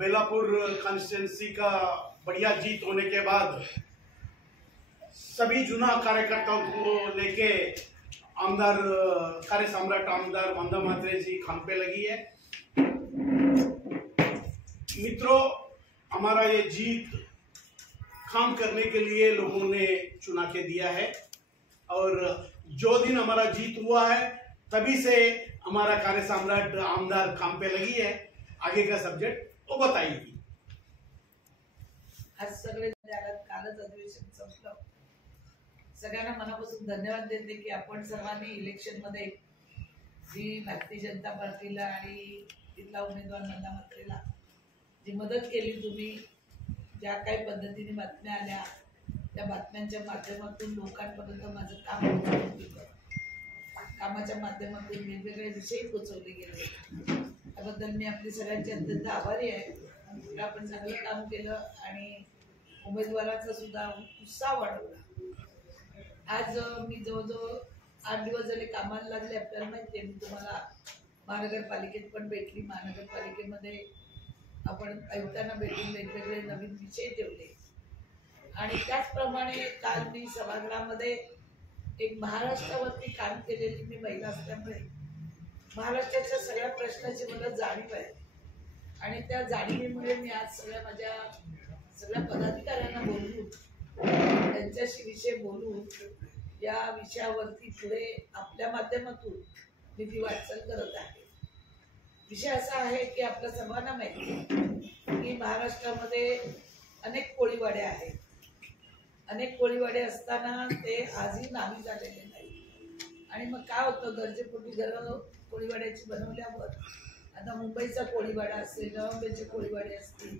Belapur constituency का बढ़िया जीत होने के बाद सभी जुना कार्यकर्ताओं को लेके आमदार कार्य सम्राट आमदार वंदा म्हात्रे जी काम पे लगी है। मित्रों, हमारा ये जीत काम करने के लिए लोगों ने चुना के दिया है और जो दिन हमारा जीत हुआ है तभी से हमारा कार्य सम्राट आमदार काम पे लगी है। आगे का सब्जेक्ट वो बताएगी। आज सगळे कालच अधिवेशन संपलं। सगळ्यांना मनापासून धन्यवाद देते की आपण सर्वांनी इलेक्शन मध्ये जी भारतीय जनता पार्टीला आणि तिथला उमेदवार वंदा म्हात्रेला जी मदत केली, तुम्ही ज्या काही पद्धतीने बातम्या आल्या त्या बातम्यांच्या माध्यमातून लोकांपर्यंत माझं काम पोहोचवलं, कामाच्या माध्यमातून वेगवेगळे विषय पोहोचवले गेले, त्याबद्दल मी आपली सगळ्यांची अत्यंत आभारी आहे। आपण चांगलं काम केलं आणि उमेदवाराचा सुद्धा उत्साह वाढवला। आज मी जवळजवळ 8 दिवस झाले कामाला लागले। आपल्याला माहिती आहे, मी तुम्हाला महानगरपालिकेत पण भेटली। महानगरपालिकेमध्ये आपण आयुक्तांना भेटून वेगवेगळे नवीन विषय ठेवले आणि त्याचप्रमाणे काल मी सभागृहामध्ये एक महाराष्ट्रावरती काम केलेली मी महिला असल्यामुळे महाराष्ट्राच्या सगळ्या प्रश्नाची मला जाणीव आहे आणि त्या जाणीवेमुळे मी आज सगळ्या पदाधिकाऱ्यांना बोलून त्यांच्याशी विषय बोलून या विषयावरती पुढे आपल्या माध्यमातून मी ती वाटचाल करत आहे। विषय असा आहे की आपल्या सर्वांना माहिती आहे की महाराष्ट्रामध्ये अनेक कोळीवाडे आहेत। अनेक कोळीवाडे असताना ते आजही नामी झालेले नाही आणि मग काय होतं, गरजेपोटी घरं कोळीवाड्याची बनवल्यावर आता मुंबईचा कोळीवाडा असेल, नवंबरचे कोळीवाडे असतील,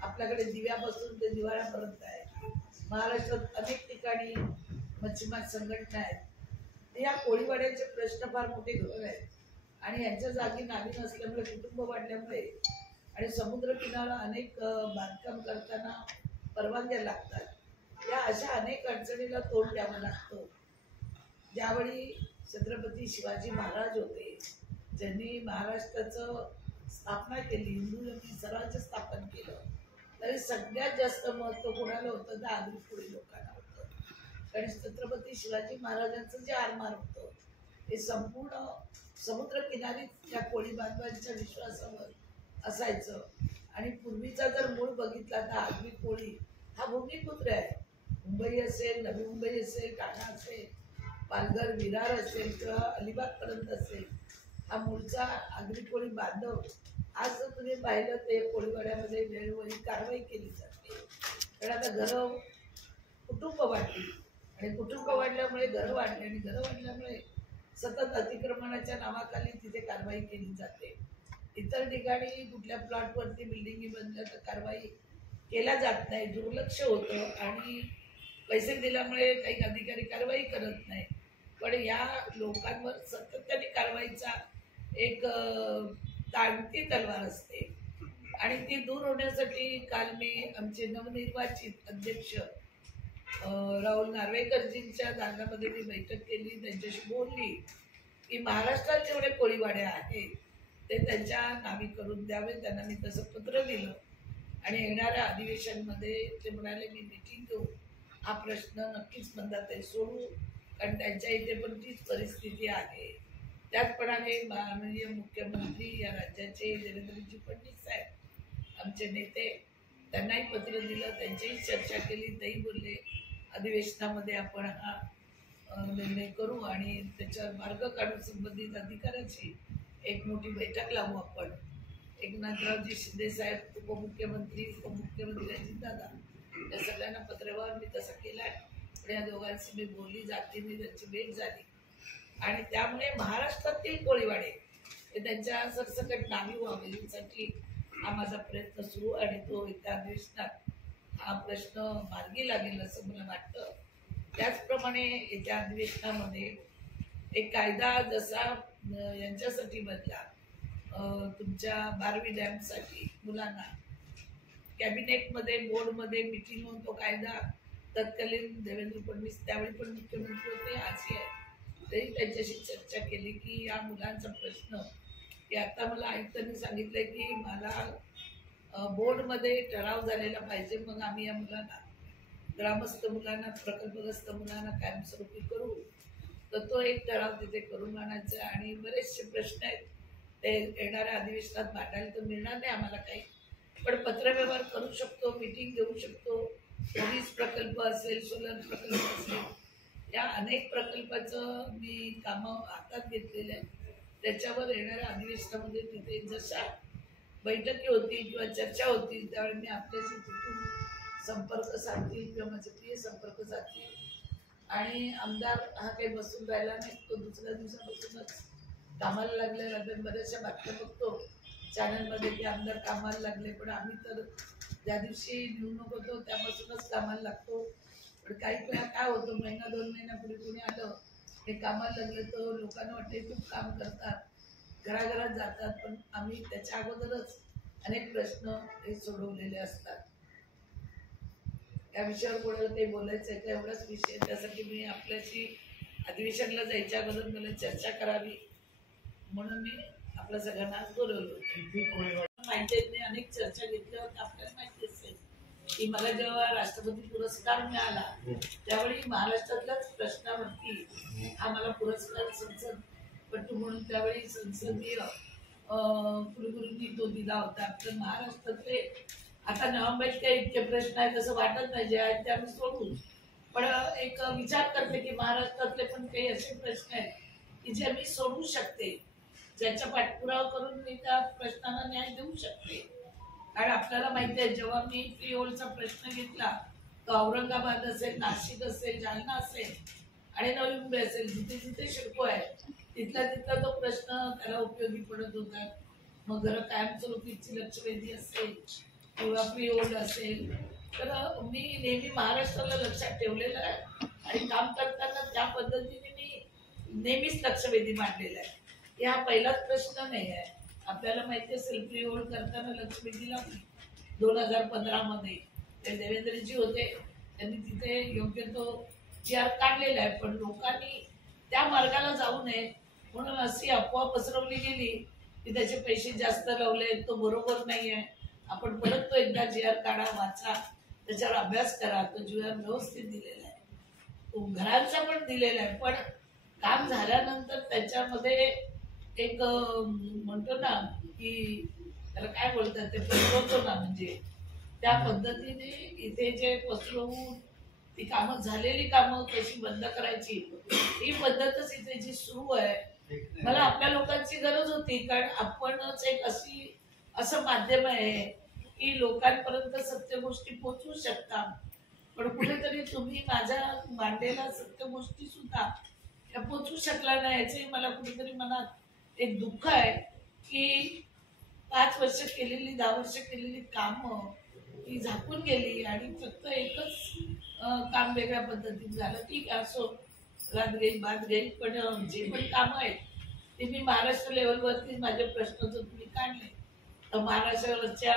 आपल्याकडे दिव्यापासून ते दिवाळ्यापर्यंत आहे। महाराष्ट्रात अनेक ठिकाणी मच्छीमार संघटना आहेत। या कोळीवाड्याचे प्रश्न फार मोठे घर आहेत आणि यांच्या जागी नावी नसल्यामुळे, कुटुंब वाढल्यामुळे आणि समुद्र किनारा अनेक बांधकाम करताना परवानग्या लागतात। या अशा अनेक अडचणीला तोंड द्यावं लागतं। ज्यावेळी छत्रपती शिवाजी महाराज होते, ज्यांनी महाराष्ट्राचं स्थापना केली, हिंदू स्वराज्य स्थापन केलं, तरी सगळ्यात जास्त महत्त्व कोणाला होतं तर आगरी कोळी लोकांना होतं। कारण छत्रपती शिवाजी महाराजांचं जे आरमार होतं हे संपूर्ण समुद्र किनारी त्या कोळी बांधवांच्या विश्वासावर असायचं आणि पूर्वीचा जर मूळ बघितला तर आगरी कोळी हा भूमिपुत्र आहे। मुंबई असेल, नवी मुंबई असेल, ठाणा असेल, पालघर, विरार असेल किंवा अलिबागपर्यंत असेल, हा मूळचा आगरी कोळी बांधव आज जर तुम्ही पाहिलं ते कोळीवाड्यामध्ये वेळोवेळी कारवाई केली जाते। कारण आता घरं कुटुंब वाढली आणि कुटुंब वाढल्यामुळे घरं वाढली आणि घरं वाढल्यामुळे सतत अतिक्रमणाच्या नावाखाली तिथे कारवाई केली जाते। इतर ठिकाणी कुठल्या प्लॉटवरती बिल्डिंगी बनल्या तर कारवाई केल्या जात नाही, दुर्लक्ष होतं आणि पैसे दिल्यामुळे काही अधिकारी कारवाई करत नाही। पण या लोकांवर सातत्याने कारवाईचा एक ताणती तलवार असते आणि ती दूर होण्यासाठी काल मी आमचे नवनिर्वाचित अध्यक्ष राहुल नार्वेकरजींच्या दालनामध्ये मी बैठक केली, त्यांच्याशी बोलली की महाराष्ट्रात जेवढे कोळीवाडे आहेत ते त्यांच्या नावी करून द्यावे। त्यांना मी तसं पत्र दिलं आणि येणाऱ्या अधिवेशनमध्ये ते म्हणाले मी मीटिंग घेऊ, हा प्रश्न नक्कीच मंदाताई सोडू, कारण त्यांच्या इथे पण तीच परिस्थिती आहे। त्याचप्रमाणे माननीय मुख्यमंत्री या राज्याचे देवेंद्रजी फडणवीस साहेब आमचे नेते, त्यांनाही पत्र दिलं, त्यांच्याही चर्चा केली। तेही बोलले अधिवेशनामध्ये आपण हा निर्णय करू आणि त्याच्यावर मार्ग काढू। संबंधित अधिकाऱ्यांची एक मोठी बैठक लावू आपण। एकनाथरावजी शिंदे साहेब, उपमुख्यमंत्री अजितदादा, या सगळ्यांना पत्रव्यवहार मी तसं केला आहे। या दोघांशी मी बोलली, जातीने त्यांची भेट झाली आणि त्यामुळे महाराष्ट्रातील कोळीवाडे हे त्यांच्या सरसकट नावी व्हावे यासाठी हा माझा प्रयत्न सुरू आणि तो एका अधिवेशनात हा प्रश्न मार्गी लागेल असं मला वाटतं। त्याचप्रमाणे येत्या अधिवेशनामध्ये एक कायदा जसा यांच्यासाठी बदला, तुमच्या 12वी डॅमसाठी मुलांना कॅबिनेटमध्ये बोर्डमध्ये मीटिंग होऊन तो कायदा तत्कालीन देवेंद्र फडणवीस त्यावेळी पण मुख्यमंत्री होते, आजही आहे, तरी त्यांच्याशी चर्चा केली की या मुलांचा प्रश्न की आता मला आयुक्तांनी सांगितलंय की मला बोर्डमध्ये ठराव झालेला पाहिजे, मग आम्ही या मुलांना, ग्रामस्थ मुलांना, प्रकल्पग्रस्त मुलांना कायमस्वरूपी करू. तर तो एक ठराव तिथे करून आणायचा. आणि बरेचसे प्रश्न आहेत ते येणाऱ्या अधिवेशनात मांडायला तर मिळणार नाही आम्हाला काही, पण पत्रव्यवहार करू शकतो, मीटिंग घेऊ शकतो. वीज प्रकल्प असेल, सोलर प्रकल्प असेल, या अनेक प्रकल्पाचं मी कामं हातात घेतलेले आहेत. त्याच्यावर येणाऱ्या अधिवेशनामध्ये तिथे जशा बैठकी होतील किंवा चर्चा होतील त्यावेळी मी आपल्याशी तिथून संपर्क साधतील किंवा माझे प्रिय संपर्क साधतील. आणि आमदार हा काही बसून राहिला नाही, तो दुसऱ्या दिवसापासूनच कामाला लागलेला. तर बऱ्याचशा बातम्या बघतो चॅनलमध्ये की आमदार कामाला लागले, पण आम्ही तर ज्या दिवशी निवडणूक होतो त्यापासूनच कामाला लागतो. पण काही वेळा काय होतं, महिना 2 महिन्यापूर्वी कोणी आलं हे कामाला लागलं तर लोकांना वाटते खूप काम करतात, घराघरात जातात, पण आम्ही त्याच्या अगोदरच अनेक प्रश्न हे सोडवलेले असतात. या विषयावर कोणाला काही बोलायचं आहे का, एवढाच विषय. त्यासाठी मी आपल्याशी अधिवेशनला जायच्या अगोदर मला चर्चा करावी म्हणून मी आपल्या सगळ्यांना आज बोलवलं. माहिती आहे, मी अनेक चर्चा घेतल्या होत्या. आपल्याला माहिती असेल की मला जेव्हा राष्ट्रपती पुरस्कार मिळाला त्यावेळी महाराष्ट्रातल्याच प्रश्नावरती हा मला पुरस्कार संसदपटू म्हणून त्यावेळी संसदीय कुलगुरूंनी तो दिला होता. तर महाराष्ट्रातले आता नवंबरीत काही इतके प्रश्न आहेत असं वाटत नाही, जे आहेत ते आम्ही सोडू. पण एक विचार करते की महाराष्ट्रातले पण काही असे प्रश्न आहेत की जे मी सोडू शकते, ज्याचा पाठपुरावा करून मी त्या प्रश्नांना न्याय देऊ शकते. कारण आपल्याला माहिती आहे, जेव्हा मी फ्री होल्डचा प्रश्न घेतला तर औरंगाबाद असेल, नाशिक असेल, जालना असेल आणि नवी मुंबई असेल, जिथे जिथे शिडको आहे तिथला तो प्रश्न त्याला उपयोगी पडत होता. मग घर कायमस्वरूपीची लक्षवेधी असेल किंवा फ्री होल्ड असेल, तर मी नेहमी महाराष्ट्राला लक्षात ठेवलेलं आहे आणि काम करताना त्या पद्धतीने मी नेहमीच लक्षवेधी मांडलेलं आहे. हा पहिलाच प्रश्न नाही आहे. आपल्याला माहिती असेल फ्री होल्ड करताना लक्षवेधी लावली 2015 मध्ये. ते देवेंद्रजी होते, त्यांनी तिथे योग्य तो GR काढलेला आहे, पण लोकांनी त्या मार्गाला जाऊ नये म्हणून अशी अफवा पसरवली गेली की त्याचे पैसे जास्त लावले, तो बरोबर नाही आहे. आपण परत तो एकदा GR काढा, वाचा, त्याच्यावर अभ्यास करा. तो GR व्यवस्थित दिलेला आहे, तो घरांचा पण दिलेला आहे, पण काम झाल्यानंतर त्याच्यामध्ये एक म्हणतो ना की त्याला काय बोलतात, ते पसरवतो ना, म्हणजे त्या पद्धतीने इथे जे पसरवून ती कामं, झालेली कामं कशी बंद करायची ही पद्धतच इथे जी सुरू आहे. मला आपल्या लोकांची गरज होती, कारण आपणच एक असं माध्यम आहे की लोकांपर्यंत सत्य गोष्टी पोहोचवू शकता. पण कुठेतरी तुम्ही माझ्या मांडलेल्या सत्य गोष्टी सुद्धा पोहोचवू शकला नाही, याचे मला कुठेतरी मनात एक दुःख आहे की 5 वर्ष केलेली, 10 वर्ष केलेली कामं ती झाकून गेली आणि फक्त एकच काम वेगळ्या पद्धतीने झालं. ठीक आहे, असो, रात गई बात गई, पण जे पण कामं आहेत ते मी महाराष्ट्र लेवलवरती माझे प्रश्न जर तुम्ही काढले तर महाराष्ट्रावरच्या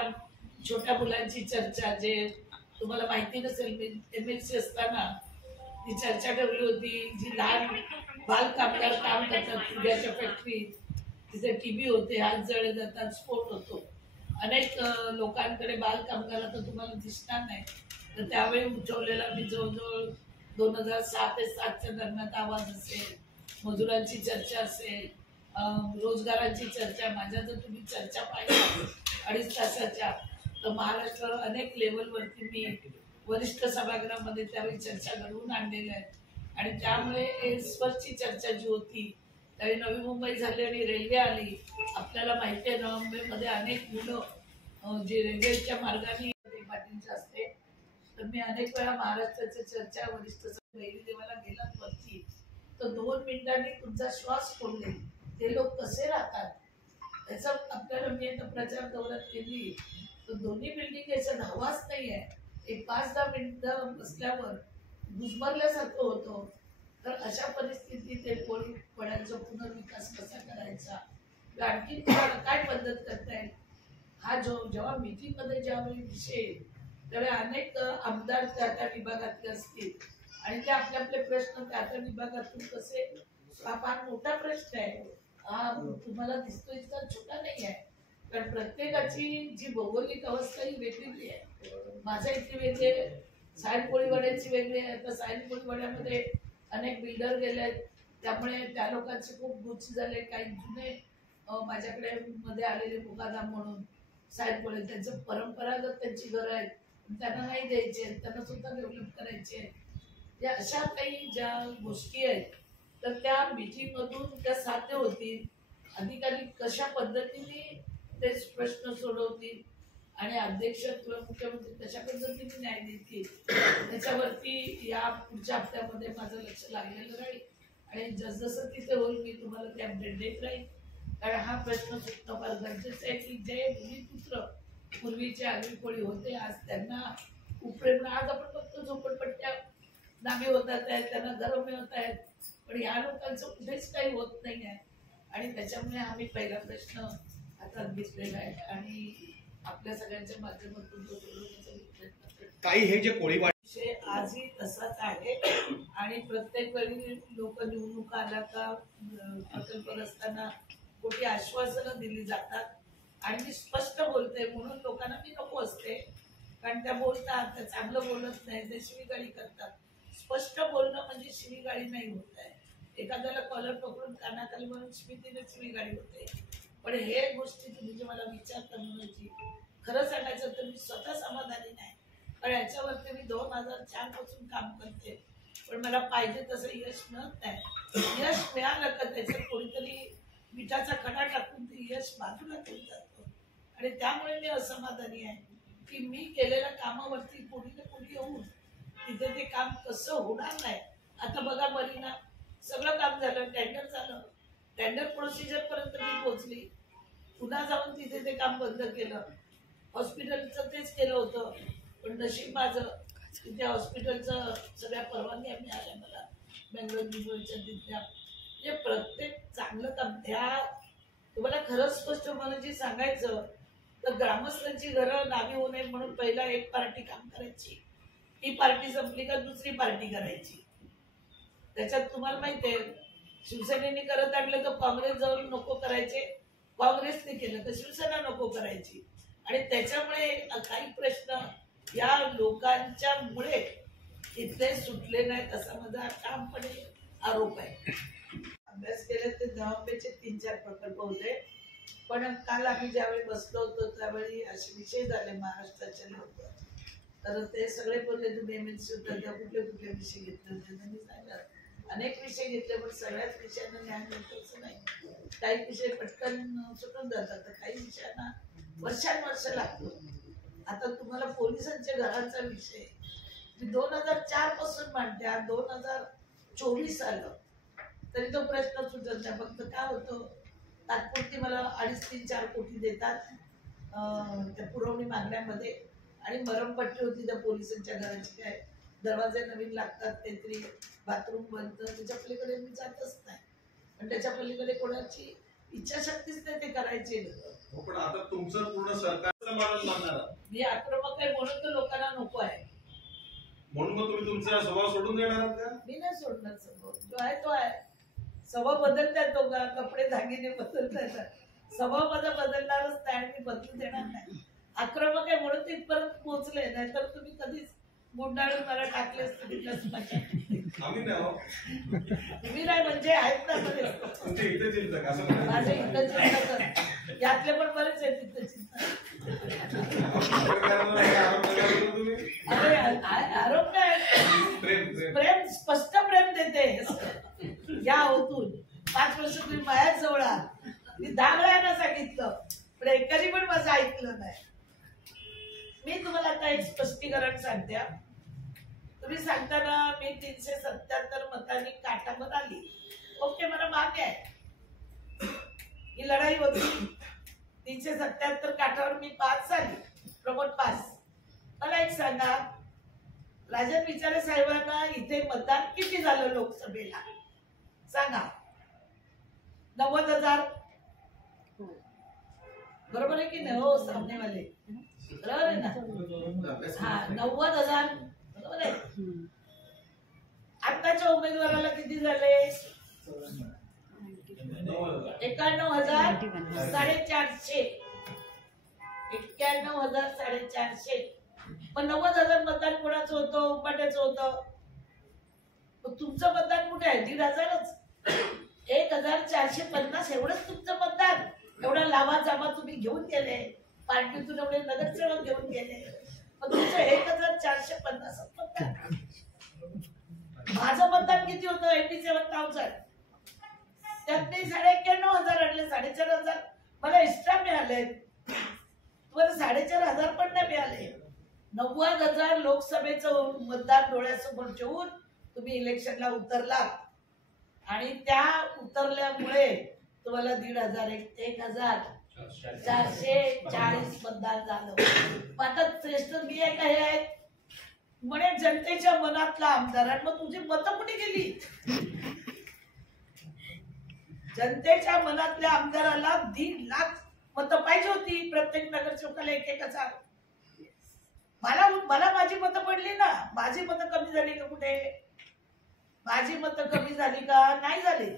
छोट्या मुलांची चर्चा, जे तुम्हाला माहिती नसेल, मी MLC असताना ती चर्चा ठेवली होती, जी लहान बाल कामगार काम करतात तुझ्याच्या फॅक्टरीत, तिथे TB होते, हात जळले जातात, स्फोट होतो. अनेक लोकांकडे बाल कामगार आता तुम्हाला दिसणार नाही, तर त्यावेळी उठवलेला मी जवळजवळ 2006 ते 7च्या दरम्यान आवाज असेल, मजुरांची चर्चा असेल, रोजगारांची चर्चा, माझ्या जर तुम्ही चर्चा पाहिल्या 2.5 तासाच्या, तर महाराष्ट्रावर अनेक लेवलवरती मी वरिष्ठ सभागृहामध्ये त्यावेळी चर्चा घडवून आणलेल्या आहेत. आणि त्यामुळे एम्सवरची चर्चा जी होती त्यावेळी नवी मुंबई झाली आणि रेल्वे आली. आपल्याला माहिती आहे, नवी मुंबईमध्ये अनेक मुलं जे रेल्वेच्या मार्गाने पाटीलचे असते, तर मी अनेक वेळा महाराष्ट्राच्या चर्चा वरिष्ठ देवाला गेलात वरती, तर 2 मिनिटांनी तुमचा श्वास कोंडले ते लोक कसे राहतात याचा आपल्याला, मी आता प्रचार दौऱ्यात केली तर दोन्ही बिल्डिंग याचा धावाच नाही आहे. एक 5-10 मिनिटं बसल्यावर गुजमरल्यासारखं होतं. तर अशा परिस्थितीत ते पड्यांचा पुनर्विकास कसा करायचा, आणखी काय पद्धत करता येईल, हा जेव्हा मीटिंगमध्ये ज्यावेळी विषय येईल त्यावेळी अनेक आमदार त्या विभागातले असतील आणि ते आपले आपले प्रश्न त्या विभागातून कसे, हा फार मोठा प्रश्न आहे, हा तुम्हाला दिसतो इतका छोटा नाही आहे. कारण प्रत्येकाची जी भौगोलिक अवस्था ही वेगवेगळी आहे. माझ्या इथे वेगळी आहे, सायन कोळीवाड्याची वेगळी आहे. तर सायन कोळीवाड्यामध्ये अनेक बिल्डर गेले, त्यामुळे त्या लोकांचे खूप गुच्छ झाले. काही जुने माझ्याकडे मध्ये आलेले मुकादम म्हणून सायन कोळी, त्यांचं परंपरागत त्यांची घरं आहेत, त्यांना नाही द्यायचे, त्यांना सुद्धा डेव्हलप करायचे. या अशा काही ज्या गोष्टी आहेत तर त्या मीटिंग मधून त्या साध्य होतील. अधिकारी कशा पद्धतीने ते प्रश्न सोडवतील आणि अध्यक्ष किंवा मुख्यमंत्री कशा पद्धतीने न्याय देतील त्याच्यावरती या पुढच्या हप्त्यामध्ये माझं लक्ष लागलेलं राहील. आणि जसजसं तिथे होईल मी तुम्हाला ते अपडेट देत राहील. कारण हा प्रश्न सुटणं फार गरजेचं आहे की जे भूमिपुत्र पूर्वीचे आगरी कोळी होते, आज त्यांना उपप्रेरणा, आज आपण फक्त झोपडपट्ट्या नामी होतात आहेत, त्यांना घरं मिळत आहेत, पण या लोकांचं कुठेच काही होत नाही आहे. आणि त्याच्यामुळे आम्ही पहिला प्रश्न हातात घेतलेला आहे आणि आपल्या सगळ्यांच्या माध्यमातून तो सोडवण्याचा प्रयत्न करतो. काही हे जे कोळीवाडा विषय आजही तसाच आहे आणि प्रत्येक वेळी लोक निवडणुका आल्या का प्रकल्प असताना मोठी आश्वासनं दिली जातात आणि मी स्पष्ट बोलते म्हणून लोकांना मी नको असते. कारण त्या बोलतात, त्या चांगलं बोलत नाही, ते शिवीगाळी करतात. स्पष्ट बोलणं म्हणजे शिवीगाळी नाही होत आहे. एखाद्याला कॉलर पकडून कानाखाली म्हणून स्मितीने शिवीगाळी होते. पण हे गोष्टी तुम्ही जे मला विचारता म्हणायची, खरं सांगायचं तर मी स्वतः समाधानी नाही. पण याच्यावरती मी 2004 पासून काम करते, पण मला पाहिजे तसं यश मिळत नाही. यश मिळालं का त्याच्यात कोणीतरी मिठाचा खडा टाकून ते यश बाजूला ठेवून जातो आणि त्यामुळे मी असमाधानी आहे की मी केलेल्या कामावरती पुढे पुढे येऊन तिथे ते काम कसं होणार नाही. आता बघा मरीना सगळं काम झालं, टेंडर झालं, टेंडर प्रोसिजर पर्यंत मी पोहोचली, पुन्हा जाऊन तिथे ते काम बंद केलं. हॉस्पिटलचं तेच केलं होतं, पण नशीब माझं तिथे हॉस्पिटलचं सगळ्या परवानग्या मिळाल्या मला बेंगळुरूच्या तिथल्या. म्हणजे प्रत्येक चांगलं काम त्या तुम्हाला खरं स्पष्ट म्हणजे सांगायचं तर ग्रामस्थांची घरं नावी होऊ नये म्हणून पहिला एक पार्टी काम करायची, ती पार्टी संपली का दुसरी पार्टी करायची. त्याच्यात तुम्हाला माहिती आहे शिवसेनेने करत आणलं तर काँग्रेस जाऊन नको करायचे, काँग्रेसने केलं तर शिवसेना नको करायची. आणि त्याच्यामुळे काही प्रश्न या लोकांच्या मुळे इथले सुटले नाहीत असा माझा ठामपणे आरोप आहे. अभ्यास केले ते दहांपेचे 3-4 प्रकल्प होते, पण काल आम्ही ज्यावेळी बसलो होतो त्यावेळी असे विषय झाले महाराष्ट्राच्या लोक, तर ते सगळे बोलले तुम्ही MLC होता त्या कुठले कुठले विषय घेतले होते. त्यांनी सांगितलं अनेक विषय घेतले, पण सगळ्याच विषयांना न्याय मिळतोच नाही. काही विषय पटकन सुटून जातात, तर काही विषयांना वर्षानुवर्ष लागतो. आता तुम्हाला पोलिसांच्या घरांचा विषय मी 2004 पासून मांडते, 2024 आलं तरी तो प्रश्न सुटत नाही. फक्त काय होतं तात्पुरती मला 2.5-3-4 कोटी देतात त्या पुरवणी मागण्यामध्ये, आणि मरमपट्टी होती त्या पोलिसांच्या घराची, काय दरवाजे नवीन लागतात, काहीतरी बाथरूम बनतं, त्याच्या पलीकडे मी जातच नाही. पण त्याच्या पलीकडे कोणाची इच्छाशक्तीच नाही ते करायचे. पण आता तुमचं पूर्ण सरकारचं मानत मानणार मी आक्रमक आहे म्हणून तर लोकांना नको आहे, म्हणून मग तुम्ही तुमचा स्वभाव सोडून देणार आहात का? मी नाही सोडणार. स्वभाव जो आहे तो आहे. स्वभाव बदलता येतो का? कपडे दागिने बदलता येतात. स्वभाव माझा बदलणारच नाही आणि मी बदलू देणार नाही. आक्रमक आहे म्हणून तिथपर्यंत पोहोचले, नाही तर तुम्ही कधीच गुंडाळून मला टाकले असते तिथल्याच. आम्ही नाही, तुम्ही नाही म्हणजे आहेत ना बरेच तुमच्या इथे चिंतक असं म्हणा. माझे इथं चिंतक यातले पण बरेच आहेत इथं चिंतक. अरे आरोप नाही, प्रेम, स्पष्ट प्रेम देते. या होतून 5 वर्ष तुम्ही माझ्याच जवळ आहात. मी 10 वेळांना सांगितलं पण एकाने पण माझं ऐकलं नाही. मी तुम्हाला आता एक स्पष्टीकरण सांगते. तुम्ही सांगताना मी 377 मतांनी काठावर आली, ओके, मला मान्य आहे ही लढाई होती. 377 काठावर मी पास झाली, प्रमोद पास. मला एक सांगा, राजन विचारे साहेबांना इथे मतदान किती झालं लोकसभेला सांगा? 90,000 बरोबर आहे की नाही? हो सामनेवाले बरोबर आहे ना? हा 90,000 बरोबर आहे. आताच्या उमेदवाराला किती झाले? 91,400. 91,450. पण 90,000 मतदान कोणाचं होतं? उपाट्याचं होतं. तुमचं मतदान कुठे आहे? 1,500च. 1,450 एवढंच तुमचं मतदान. एवढा लावा जामा तुम्ही घेऊन गेले, पार्टीतून एवढे नगरसेवक घेऊन गेले, पण तुमचं 1,450 मतदान. माझं मतदान किती होतं? 87,000. त्यात मी 91,500 आणले. 4,500 मला एक्स्ट्रा मिळाले. तुम्हाला 4,500 पण नाही मिळाले. 90,000 लोकसभेचं मतदान डोळ्यासमोर ठेवून तुम्ही इलेक्शनला उतरलात आणि त्या उतरल्यामुळे तुम्हाला 1,440 मतदान झालं. आता श्रेष्ठ मी आहे का हे आहे म्हणे जनतेच्या मनातला आमदार. आणि मग तुझी मतं कुठे गेली? जनतेच्या मनातल्या आमदाराला 1.5 लाख मतं पाहिजे होती. प्रत्येक नगरसेवकाला 1,000. मला माझी मतं पडली ना. माझी मतं कमी झाली का कुठे? माझी मतं कमी झाली का? नाही झाली.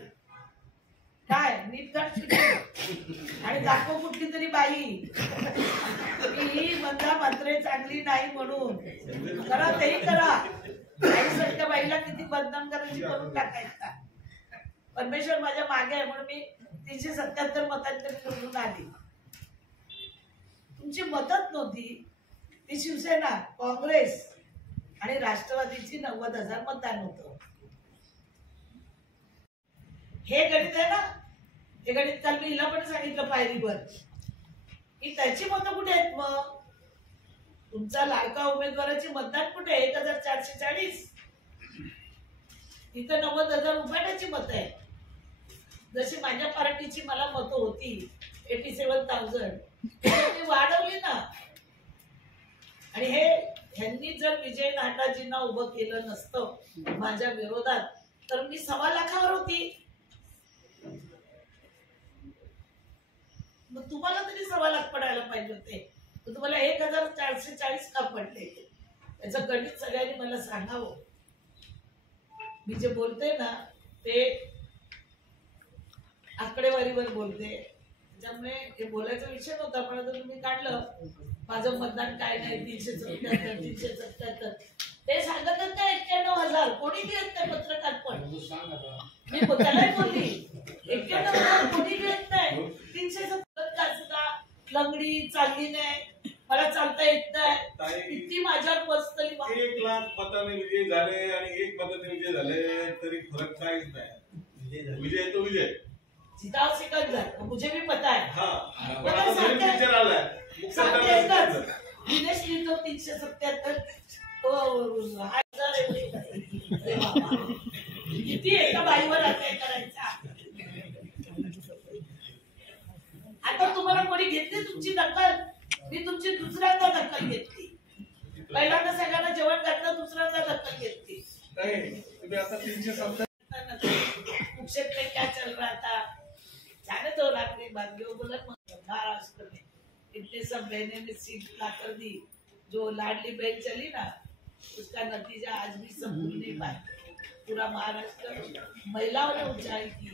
काय नीट आणि दाखव कुठली तरी बाई ही मंदा मात्रे चांगली नाही म्हणून करा, तेही करा. सारख्या बाईला किती बदनाम करायची करून टाकायचा. परमेश्वर माझ्या मागे आहे म्हणून मी 377 मतांतरी निवडून आली. तुमची मदत नव्हती. ती शिवसेना, काँग्रेस आणि राष्ट्रवादीची 90,000 मतदान होतं. हे गणित आहे ना. हे गणित काल मी हिला पण सांगितलं पायरीवर की त्याची मतं कुठे आहेत? मग तुमचा लाडका उमेदवाराची मतदान कुठे? 1,440. इथं 90,000 उमेदवाराची मतं आहे. जशी माझ्या पार्टीची मला मतं होती 87,000 मी वाढवली ना. आणि ह्यांनी जर विजय नाटाजींना उभं केलं नसतं माझ्या विरोधात तर मी 1.25 लाखावर होती. मग तुम्हाला तरी 1.25 लाख पडायला पाहिजे होते. तुम्हाला 1,440 का पडले? याचं गणित सगळ्यांनी मला सांगावं. मी जे बोलते ना ते आकडेवारीवर बोलते. त्यामुळे हे बोलायचा विषय नव्हता पण आता तुम्ही काढलं. माझं मतदान काय नाही 377 ते सांगत नाही. 91,000 कोणी देत नाही. पत्रकार पण मी त्यालाही बोलली 91,000 कोणी देत नाही. 377 लंगडी चालली नाही. मला चालता येत नाही. किती माझ्यावर बसतली. 1 लाख मताने विजय झाले आणि 1 मताने विजय झाले तरी फरक काहीच नाही. विजय तो विजय. जिताव सिकंदर मुझे भी पता है. हाँ टीचर आला है. दिनेश लिहितो 377 किती एका बाईवर अन्याय करायचा. आता तुम्हाला कोणी घेतली तुमची दखल? मी तुमची दुसऱ्यांदा दखल घेतली. पहिल्यांदा सगळ्यांना जेवण घातलं, दुसऱ्यांदा दखल घेतली. आता 370 कुक्षेत्र में क्या चल रहा था जाने तो रात्रि बाद बोला महाराष्ट्र में इतने सब बहने ने सीट ला कर दी. जो लाडली बहन चली ना उसका नतीजा आज भी सब भूल नहीं पाए. पूरा महाराष्ट्र महिलाओं ने ऊंचाई की.